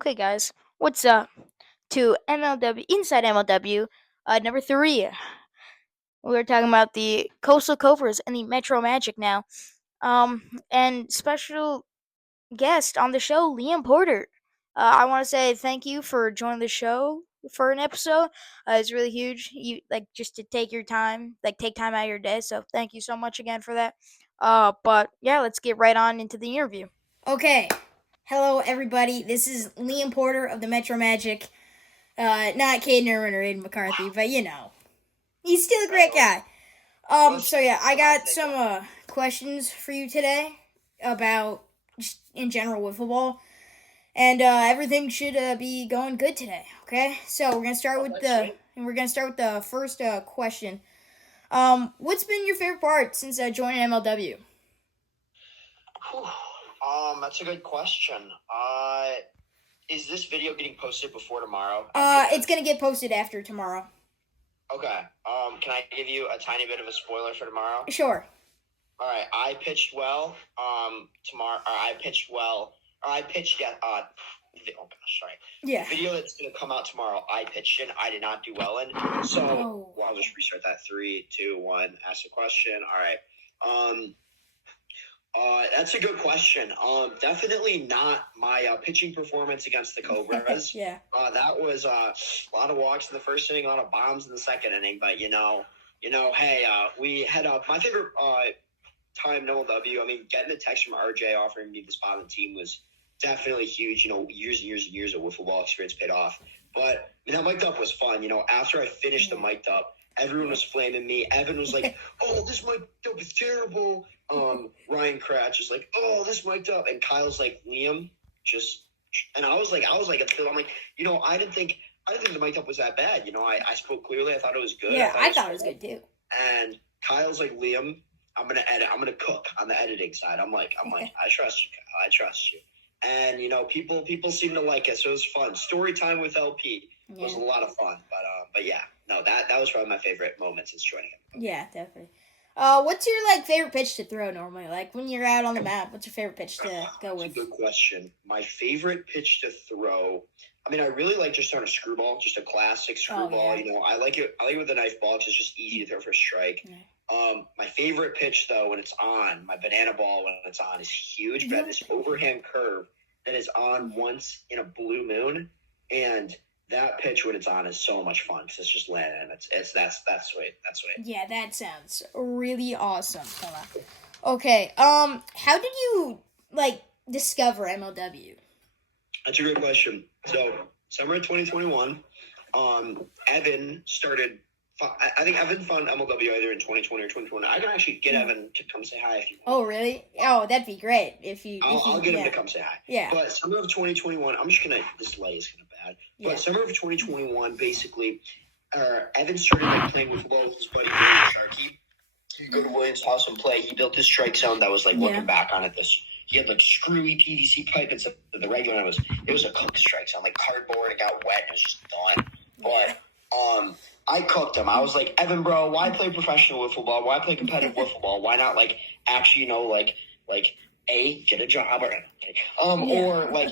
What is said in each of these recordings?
Okay, guys, what's up? To MLW Inside MLW, number three. We're talking about the Coastal Cobras and the Metro Magic now. And special guest on the show, Liam Porter. I want to say thank you for joining the show for an episode. It's really huge. You just to take your time, take time out of your day. So thank you so much again for that. But yeah, let's get right on into the interview. Okay. Hello, everybody. This is Liam Porter of the Metro Magic. Not Caden Irwin or Aiden McCarthy, but he's still a great guy. So yeah, I got some questions for you today about just in general with football, and everything should be going good today. Okay, so we're gonna start with the first question. What's been your favorite part since joining MLW? That's a good question. Is this video getting posted before tomorrow? It's gonna get posted after tomorrow. Okay. Can I give you a tiny bit of a spoiler for tomorrow? Sure. All right. I pitched well. Tomorrow. I pitched well. I pitched at. Oh gosh, sorry. Yeah. The video that's gonna come out tomorrow, I pitched in. I did not do well in. So I'll just restart that. 3, 2, 1. Ask the question. All right. That's a good question. Definitely not my pitching performance against the Cobras. Yeah. That was a lot of walks in the first inning, a lot of bombs in the second inning. But hey, we had my favorite time in MLW. I mean, getting a text from RJ offering me the spot on the team was definitely huge. Years and years and years of wiffle ball experience paid off. But that mic'd up was fun. After I finished the mic'd up, everyone was flaming me. Evan was like, "Oh, this mic'd up is terrible." Ryan Kratch is like, "Oh, this mic'd up," and Kyle's like, "Liam, just," and I was like, I'm like, I didn't think the mic'd up was that bad. I spoke clearly. I thought it was good. Yeah, I thought it was good too. And Kyle's like, "Liam, I'm gonna edit. I'm gonna cook on the editing side." I'm like, I trust you, Kyle. I trust you. And people seem to like it, so it was fun. Story time with LP was a lot of fun. But yeah, no, that was probably my favorite moment since joining it. Yeah, definitely. What's your favorite pitch to throw normally? When you're out on the map, what's your favorite pitch to go with? That's a good question. My favorite pitch to throw. I mean, I really like just on a screwball, just a classic screwball. Yeah. I like it with a knife ball because it's just easy to throw for a strike. Yeah. My favorite pitch though, when it's on, my banana ball when it's on is huge. But I have this overhand curve that is on once in a blue moon, and that pitch when it's on is so much fun because it's just landing. That's sweet. That's sweet. Yeah, that sounds really awesome. Okay. How did you discover MLW? That's a great question. So summer of 2021, Evan started. I think Evan found MLW either in 2020 or 2021. I can actually get Evan to come say hi if you want. Oh, really? Oh, that'd be great I'll get him to come say hi. Yeah. But summer of 2021, this light is kind of bad. Yeah. But summer of 2021, basically, Evan started playing with football with his buddy William Sharkey. He'd go to William's house and play. He built his strike zone that was looking back on it. He had screwy PVC pipe instead of the regular. It was a cooked strike zone, cardboard. It got wet and it was just done. But I cooked him. I was like, "Evan, bro, why play professional wiffle ball? Why play competitive wiffle ball? Why not actually get a job or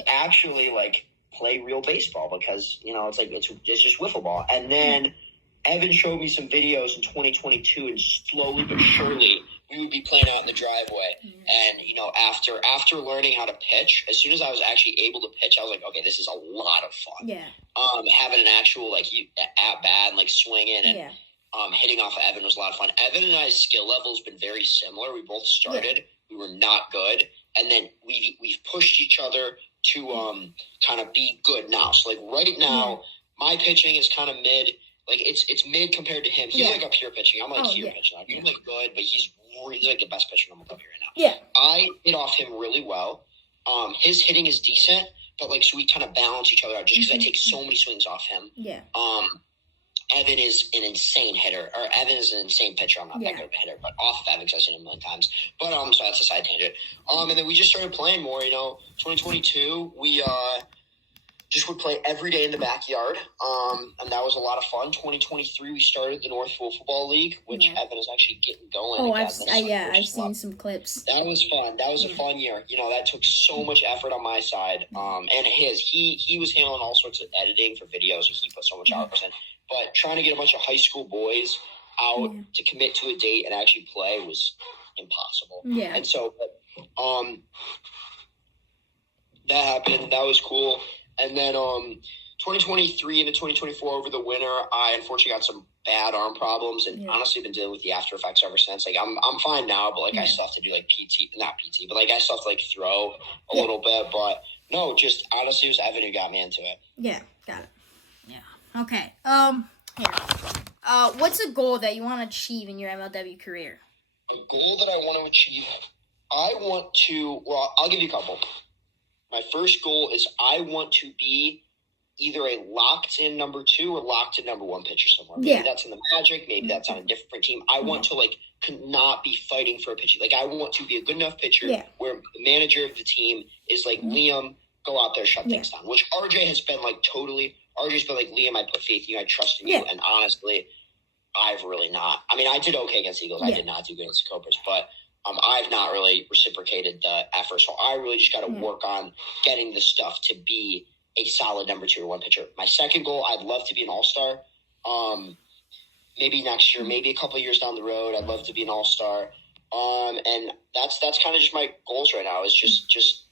actually play real baseball because it's just wiffle ball." And then Evan showed me some videos in 2022, and slowly but surely we would be playing out in the driveway. Mm-hmm. And after learning how to pitch, as soon as I was actually able to pitch, I was like, okay, this is a lot of fun. Yeah. Having an actual at bat and swinging and hitting off of Evan was a lot of fun. Evan and I's skill level has been very similar. We both started. We were not good, and then we've pushed each other to kind of be good now. So right now, my pitching is kind of mid. It's mid compared to him. He's a pure pitching. I'm here pitching. I'm good, but he's really the best pitcher I'm up here right now. Yeah. I hit off him really well. His hitting is decent, but so we kind of balance each other out just because I take so many swings off him. Yeah. Evan is an insane hitter, or Evan is an insane pitcher. I'm not that good of a hitter, but off of Evan because I've seen him a million times. But so that's a side tangent. And then we just started playing more. 2022, we just would play every day in the backyard. And that was a lot of fun. 2023, we started the Northville Football League, which Evan is actually getting going. Oh, again. I've seen some clips. That was fun. That was a fun year. That took so much effort on my side. And he was handling all sorts of editing for videos. He put so much hours in. But trying to get a bunch of high school boys out to commit to a date and actually play was impossible. Yeah. And so, that happened. That was cool. And then 2023 into 2024 over the winter, I unfortunately got some bad arm problems, and honestly been dealing with the after effects ever since. Like I'm fine now, but I still have to do like not PT, but I still have to like throw a little bit. But no, just honestly, it was Evan who got me into it. Yeah, got it. Yeah. Okay. Here. What's a goal that you want to achieve in your MLW career? A goal that I want to achieve, I'll give you a couple. My first goal is I want to be either a locked-in number 2 or locked-in number 1 pitcher somewhere. Maybe that's in the Magic. Maybe that's on a different team. I want to, not be fighting for a pitcher. I want to be a good enough pitcher where the manager of the team is like, Liam, go out there, shut things down. Which RJ's been RJ's been like, Liam, I put faith in you. I trust in you. And honestly, I've really not. I mean, I did okay against the Eagles. I did not do good against the Cobras. But I've not really reciprocated the effort. So I really just got to work on getting the stuff to be a solid number 2 or 1 pitcher. My second goal, I'd love to be an all-star. Maybe next year, maybe a couple of years down the road, I'd love to be an all-star. And that's kind of just my goals right now is just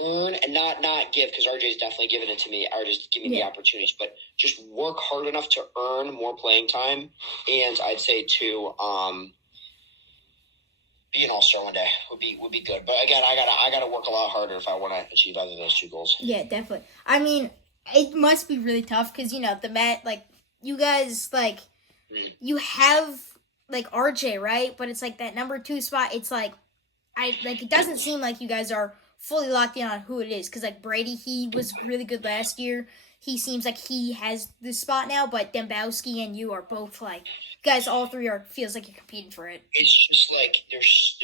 earn and not give, because RJ's definitely given it to me, or just give me the opportunities, but just work hard enough to earn more playing time. And I'd say too, be an all-star one day would be good. But again, I gotta work a lot harder if I want to achieve either of those 2 goals. Yeah, definitely. I mean, it must be really tough because you guys you have RJ, right? But it's that number 2 spot. It's it doesn't seem like you guys are fully locked in on who it is, because Brady, he was really good last year. He seems like he has this spot now, but Dembowski and you are both guys, all 3 feels like you're competing for it. It's just there's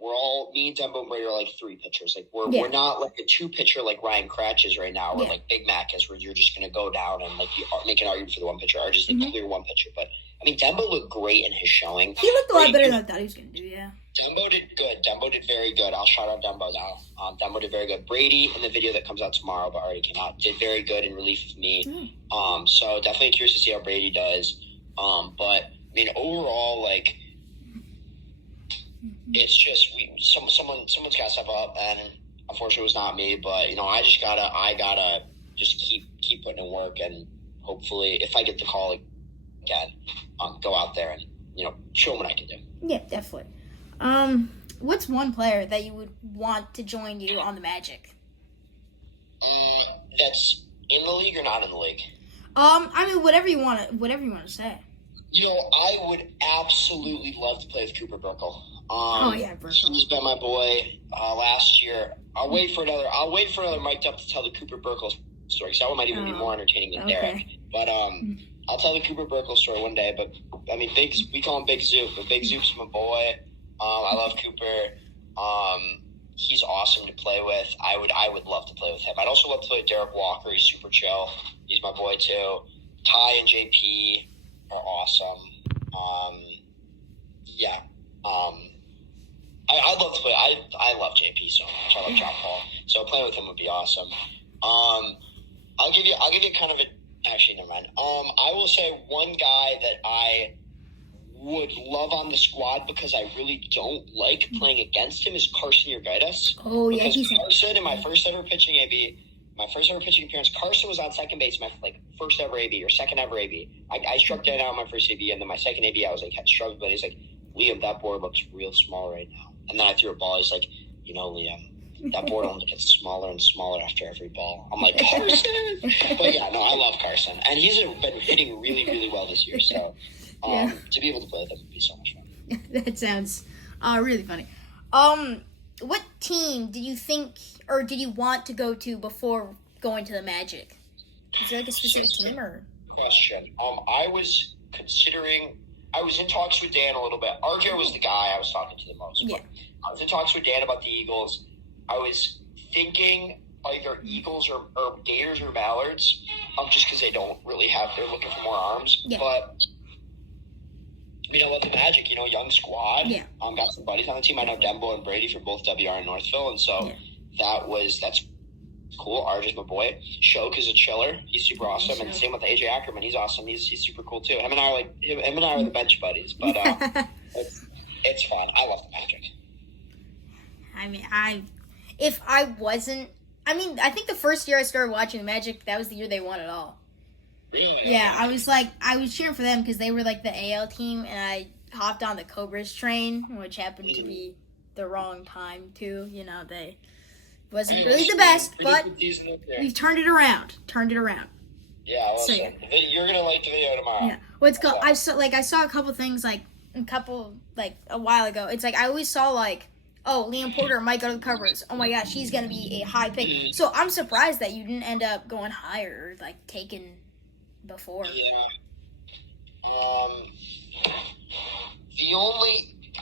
we're all, me and Dembo and Brady are 3 pitchers. We're not a 2 pitcher like Ryan Cratch is right now, or Big Mac is, where you're just gonna go down and you make an argument for the 1 pitcher, or just the clear 1 pitcher. But I mean, Dembo looked great in his showing. He looked a lot better than I thought he was gonna do. Yeah. Dembo did good. Dembo did very good. I'll shout out Dembo now. Dembo did very good. Brady, in the video that comes out tomorrow, but already came out, did very good in relief of me. So definitely curious to see how Brady does. But I mean, overall, it's just someone's got to step up, and unfortunately, it was not me. But I gotta just keep putting in work, and hopefully, if I get the call again, go out there and show them what I can do. Yeah, definitely. What's one player that you would want to join you on the Magic? That's in the league or not in the league? I mean, whatever you want to say. I would absolutely love to play with Cooper Burkle. Burkle. He's been my boy last year. I'll wait for another mic'd up to tell the Cooper Burkle story, because that one might even be more entertaining than Derek. But I'll tell the Cooper Burkle story one day. But I mean, we call him Big Zoop, but Big Zoop's my boy. I love Cooper. He's awesome to play with. I would love to play with him. I'd also love to play with Derek Walker. He's super chill. He's my boy too. Ty and JP are awesome. I'd love to play. I love JP so much. I love John Paul. So playing with him would be awesome. I'll give you kind of actually, never mind. I will say one guy that I would love on the squad, because I really don't like playing against him, is Carson Urgaitis. Oh yeah, because Carson in my first ever pitching appearance, Carson was on second base my first ever AB or second ever AB. I struck Dan out my first AB, and then my second AB I was struggling, but he's like, Liam, that board looks real small right now. And then I threw a ball. He's like, Liam, that board only gets smaller and smaller after every ball. I'm like, Carson. But yeah, no, I love Carson, and he's been hitting really, really well this year. So to be able to play with him would be so much fun. That sounds really funny. What team did you think, or did you want to go to before going to the Magic? Is there a specific team or? Question. I was in talks with Dan a little bit. RJ was the guy I was talking to the most. Yeah. I was in talks with Dan about the Eagles. I was thinking either eagles or gators or mallards, just because they're looking for more arms. Yeah. But you know what, the Magic, young squad. Yeah. Got some buddies on the team. I know Dembo and Brady for both WR and Northville, and so that's cool. RJ's my boy. Shoke is a chiller. He's super awesome, and same with AJ Ackerman. He's awesome. He's super cool too. Him and I are the bench buddies, but it's fun. I love the Magic. I mean, I think the first year I started watching the Magic, that was the year they won it all. Really? Yeah, I was cheering for them because they were like the AL team, and I hopped on the Cobras train, which happened to be the wrong time too. They wasn't really the best, but we've turned it around. Yeah, awesome. So, you're gonna like the video tomorrow. Yeah, what's called? I saw a couple things a while ago. It's like I always saw Liam Porter might go to the Cobras. Oh my gosh, he's gonna be a high pick. Mm-hmm. So I'm surprised that you didn't end up going higher, taken before. Yeah.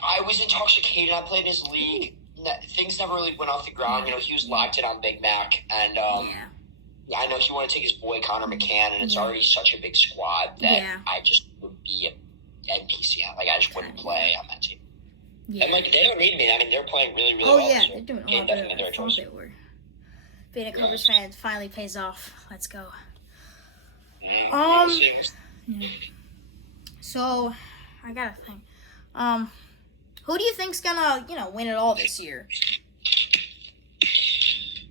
I was intoxicated. I played in his league. Things never really went off the ground. He was locked in on Big Mac, and I know he wanted to take his boy Connor McCann, and it's already such a big squad that I just would be at PCM. I just wouldn't play on that team. Yeah. And they don't need me. I mean, they're playing really, really well. Oh yeah, they're doing a lot better than I thought they were. Being a Cobras fan finally pays off. Let's go. So I got a thing. Who do you think's gonna, win it all this year?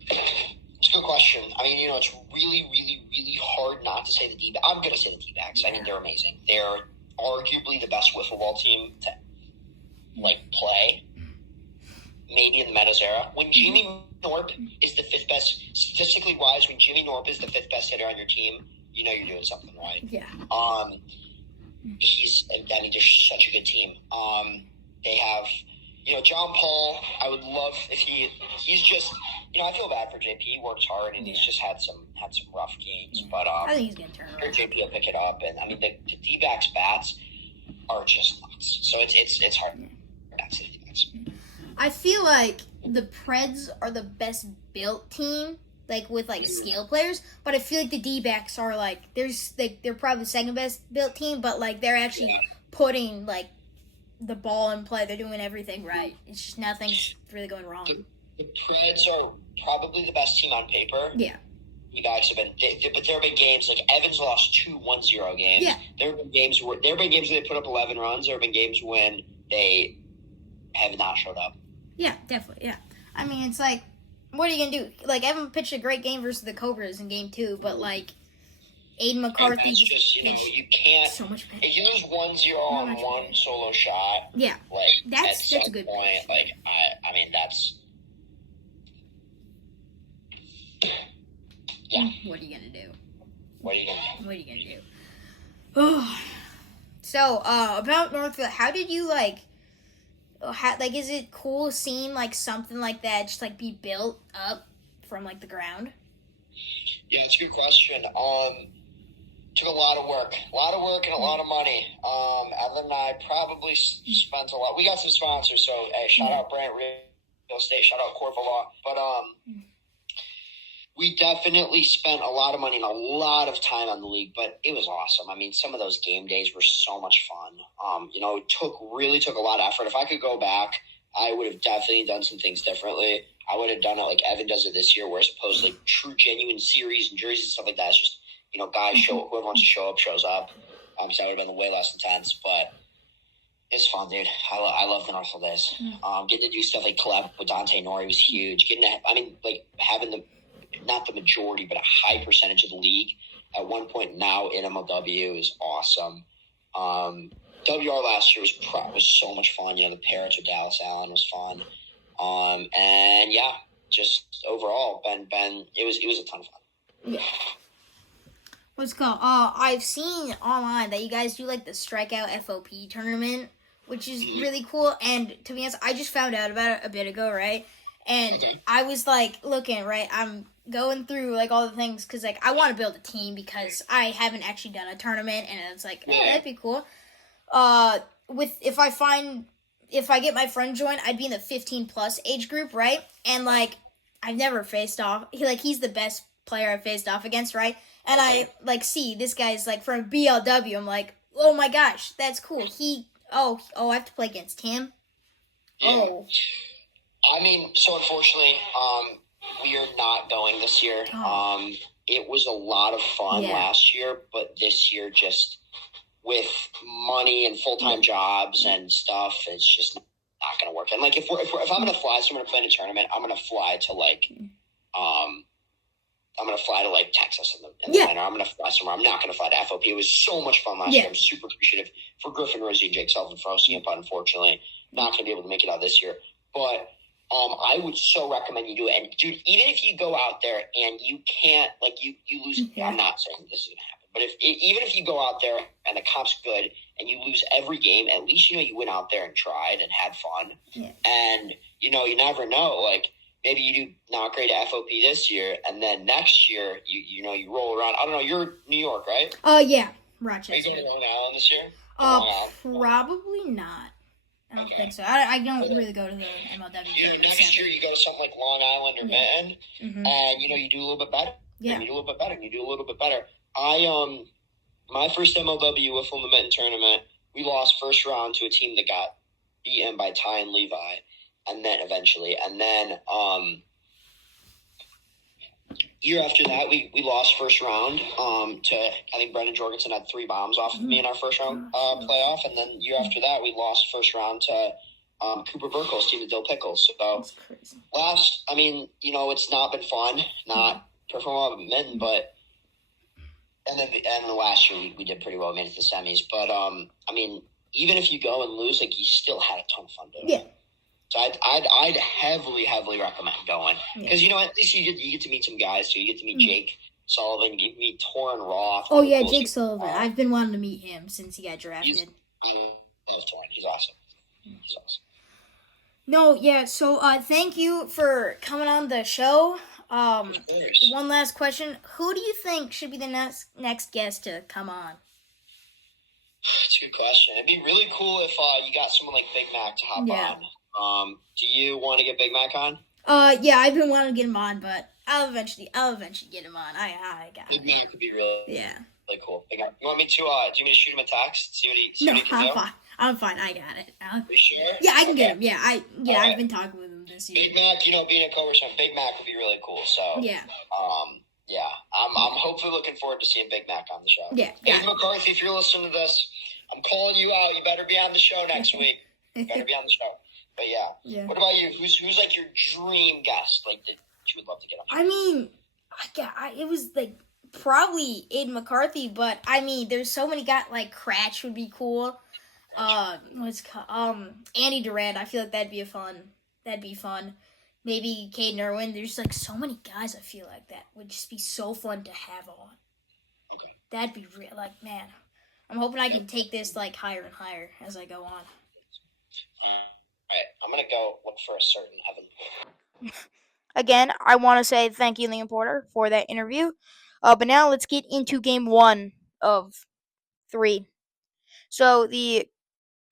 It's a good question. I mean, it's really, really, really hard not to say the D-backs. I'm gonna say the D-backs. I mean, they're amazing. They're arguably the best wiffle ball team to play. Maybe in the Meadows era. When Jimmy Norp is the fifth best, statistically wise, when Jimmy Norp is the fifth best hitter on your team, you're doing something right. Yeah. They're such a good team. They have, John Paul. I would love if he's just, I feel bad for JP. He works hard and he's just had some rough games. But I think he's gonna turn around. JP will pick it up, and I mean the D-backs bats are just nuts. So it's hard. I feel like the Preds are the best built team, with scale players, but I feel like the D-backs are they're probably the second best built team, but they're actually putting the ball in play. They're doing everything right. It's just nothing's really going wrong. The Preds are probably the best team on paper. Yeah. D-backs have been, but there have been games Evans lost 2 1-0 games. Yeah. There have been games where they put up 11 runs. There have been games when they have not showed up. Yeah, definitely. Yeah. I mean, it's what are you gonna do? Evan pitched a great game versus the Cobras in Game 2, but Aiden McCarthy just you can't. So much pitch. If you lose 1-0 on one solo shot, yeah, that's a good point. I mean that's. Yeah. What are you gonna do? What are you gonna do? Oh. So, about Northville, how did you is it cool seeing something like that just be built up from the ground? Yeah, it's a good question. Took a lot of work and a lot of money. Evan and I probably spent a lot. We got some sponsors, so hey, shout out Brant Real Estate, shout out Corvala. But we definitely spent a lot of money and a lot of time on the league, but it was awesome. I mean, some of those game days were so much fun. It really took a lot of effort. If I could go back, I would have definitely done some things differently. I would have done it like Evan does it this year, where as opposed to true, genuine series and jerseys and stuff like that, it's just, guys whoever wants to show up, shows up. So that would have been way less intense, but it's fun, dude. I love the Northville days. Getting to do stuff like collab with Dante Nori was huge. Having not the majority, but a high percentage of the league at one point now in MLW is awesome. WR last year was so much fun. The Parrots with Dallas Allen was fun. And yeah, just overall, Ben, it was a ton of fun. Yeah. What's called? I've seen online that you guys do the Strikeout FOP tournament, which is really cool. And to be honest, I just found out about it a bit ago, right? And I was looking, right? I'm going through all the things because I want to build a team because I haven't actually done a tournament, and it's that'd be cool. If I get my friend join, I'd be in the 15 plus age group, right? And I've never faced off. He's the best player I've faced off against, right? And I see this guy's from BLW. I'm like, oh my gosh, that's cool. I have to play against him. Yeah. Oh. I mean, so unfortunately, we are not going this year. Oh. It was a lot of fun last year, but this year, just with money and full-time jobs and stuff, it's just not going to work. And if I'm going to fly somewhere to play in a tournament, I'm going to fly to I'm going to fly to Texas in the winter. I'm going to fly somewhere. I'm not going to fly to FOP. It was so much fun last year. I'm super appreciative for Griffin, Rosie, and Jake Sullivan for hosting it, but unfortunately, not going to be able to make it out this year. But I would so recommend you do it. And dude, even if you go out there and you can't, you lose. I'm not saying this is going to happen, but even if you go out there and the comp's good and you lose every game, at least you went out there and tried and had fun. Yeah. And you never know. Maybe you do not great at FOP this year, and then next year you roll around. I don't know. You're New York, right? Yeah, Rochester. Are you going to Long Island this year? Probably not. I don't think so. I don't really go to the MLW. Next year you go to something like Long Island or Benton, and you do a little bit better. Yeah. And you do a little bit better. And you do a little bit better. My first MLW with in the Benton tournament, we lost first round to a team that got beaten by Ty and Levi, and then year after that, we lost first round to, I think Brendan Jorgensen had 3 bombs off of me in our first round playoff. And then year after that, we lost first round to Cooper Burkle's team, the Dill Pickles. So it's not been fun, not performing well with Minton, but and then last year we did pretty well, made it to the semis. But even if you go and lose, you still had a ton of fun doing it. Yeah. So I'd heavily recommend going because at least you get to meet some guys too. You get to meet Jake Sullivan, you get to meet Torrin Roth. Oh yeah, Jake Sullivan. I've been wanting to meet him since he got drafted. He's awesome. He's awesome. No, yeah. So thank you for coming on the show. Of course. One last question: who do you think should be the next guest to come on? It's a good question. It'd be really cool if you got someone like Big Mac to hop on. Do you want to get Big Mac on? Yeah, I've been wanting to get him on, but I'll eventually get him on. I got Big Mac would be really cool. Big Mac. You want me to? Do you want me to shoot him a text? See what he can do? Fine. I'm fine. I got it. Are you sure? Yeah, I can get him. Yeah, I've been talking with him this year. Big Mac, being a Cobra fan, Big Mac would be really cool. So yeah. I'm hopefully looking forward to seeing Big Mac on the show. Yeah. Dave McCarthy, if you're listening to this, I'm calling you out. You better be on the show next week. You better be on the show. But yeah. What about you? Who's your dream guest? That you would love to get on? I mean, it was probably Aiden McCarthy, but there's so many guys. Cratch would be cool. Andy Durant. I feel like that'd be fun. Maybe Caden Irwin. There's so many guys. I feel like that would just be so fun to have on. Okay. That'd be real. Man, I'm hoping I can take this higher and higher as I go on. All right, I'm going to go look for a certain Evan. Again, I want to say thank you, Liam Porter, for that interview. But now let's get into game 1 of 3. So the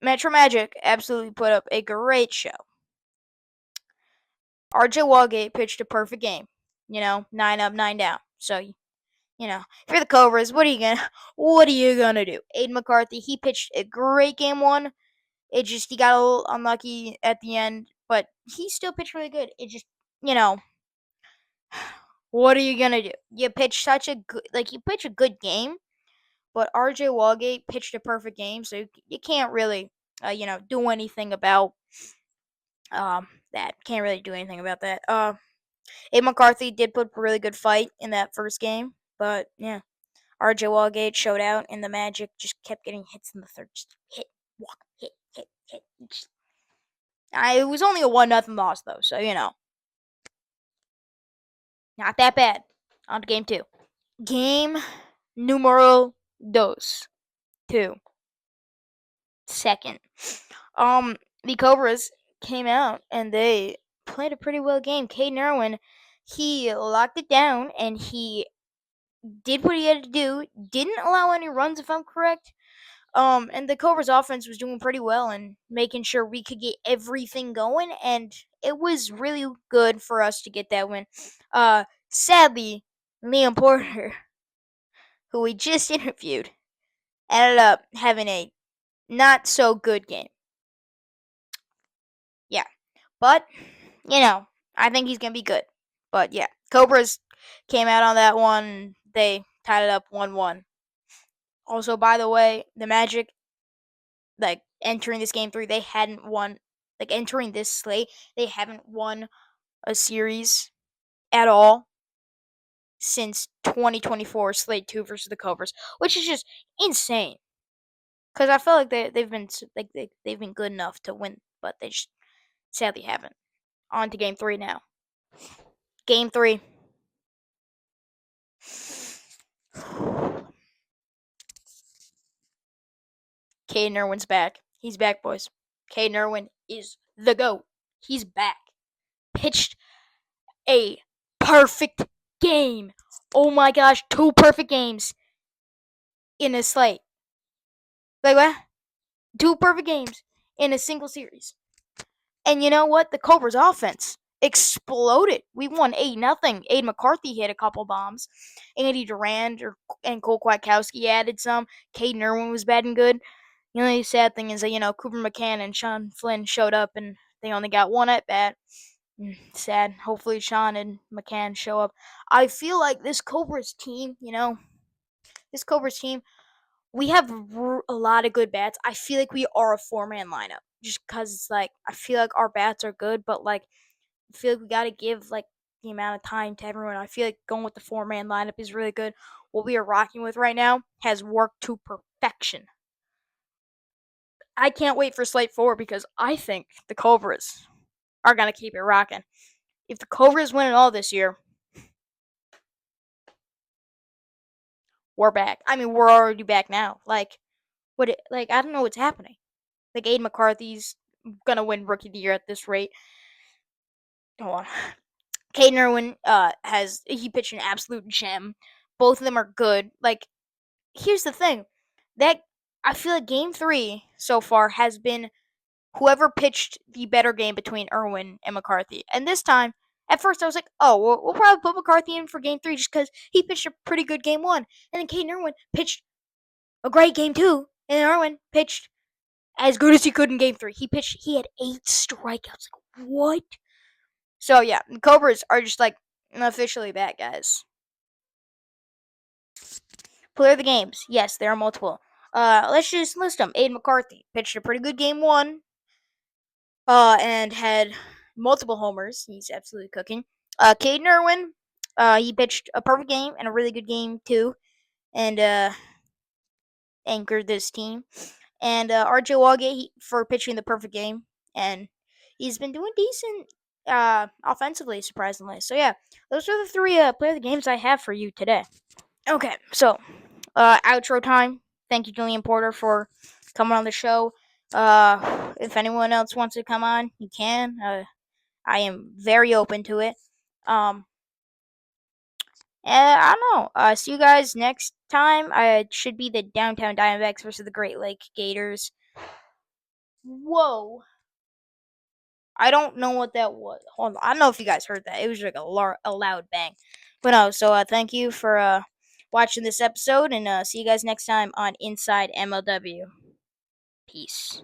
Metro Magic absolutely put up a great show. RJ Walgate pitched a perfect game. 9 up, 9 down. So, if you're the Cobras, what are you gonna do? Aiden McCarthy, he pitched a great game 1. It just, he got a little unlucky at the end, but he still pitched really good. It just, what are you gonna do? You pitch such a good, you pitch a good game, but RJ Walgate pitched a perfect game, so you can't really, do anything about that. Can't really do anything about that. Abe McCarthy did put a really good fight in that first game, but yeah, RJ Walgate showed out, and the Magic just kept getting hits in the third. Just hit, walk, hit. It was only a 1-0 loss though, so not that bad. On to game 2. Game numero 2. Second. The Cobras came out and they played a pretty well game. Caden Irwin, he locked it down and he did what he had to do. Didn't allow any runs, if I'm correct. And the Cobras offense was doing pretty well and making sure we could get everything going, and it was really good for us to get that win. Sadly, Liam Porter, who we just interviewed, ended up having a not so good game. Yeah, but I think he's gonna be good. But yeah, Cobras came out on that one. They tied it up 1-1. Also, by the way, the Magic, like entering this game 3, they hadn't won. Like entering this slate, they haven't won a series at all since 2024 slate 2 versus the Cobras, which is just insane. Because I feel like they've been like they've been good enough to win, but they just sadly haven't. On to game 3 now. Game 3. Caden Irwin's back. He's back, boys. Caden Irwin is the GOAT. He's back. Pitched a perfect game. Oh my gosh, 2 perfect games in a slate. Like what? 2 perfect games in a single series. And you know what? The Cobras offense exploded. We won 8-0. Aiden McCarthy hit a couple bombs. Andy Durand and Cole Kwiatkowski added some. Caden Irwin was batting good. The only sad thing is that, Cooper McCann and Sean Flynn showed up and they only got one at bat. Sad. Hopefully Sean and McCann show up. I feel like this Cobras team, we have a lot of good bats. I feel like we are a 4-man lineup just because it's like I feel like our bats are good, but like I feel like we got to give like the amount of time to everyone. I feel like going with the 4-man lineup is really good. What we are rocking with right now has worked to perfection. I can't wait for Slate 4 because I think the Cobras are going to keep it rocking. If the Cobras win it all this year, we're back. I mean, we're already back now. Like, I don't know what's happening. Like, Aiden McCarthy's going to win Rookie of the Year at this rate. Hold on. Caden Irwin he pitched an absolute gem. Both of them are good. Like, here's the thing. That I feel like game 3 so far has been whoever pitched the better game between Irwin and McCarthy. And this time, at first I was like, oh, we'll probably put McCarthy in for game 3 just because he pitched a pretty good game 1. And then Caden Irwin pitched a great game 2. And then Irwin pitched as good as he could in game 3. He had 8 strikeouts. Like, what? So yeah, the Cobras are just like officially back, guys. Player of the games. Yes, there are multiple. Let's just list them. Aiden McCarthy pitched a pretty good game 1. And had multiple homers. He's absolutely cooking. Caden Irwin, he pitched a perfect game and a really good game too, and anchored this team. And RJ Walgate for pitching the perfect game, and he's been doing decent offensively, surprisingly. So yeah, those are the 3 player of the games I have for you today. Okay, so outro time. Thank you, Julian Porter, for coming on the show. If anyone else wants to come on, you can. I am very open to it. And I don't know. See you guys next time. It should be the Downtown Diamondbacks versus the Great Lake Gators. Whoa. I don't know what that was. Hold on. I don't know if you guys heard that. It was like a loud bang. But no, so thank you for watching this episode, and see you guys next time on Inside MLW. Peace.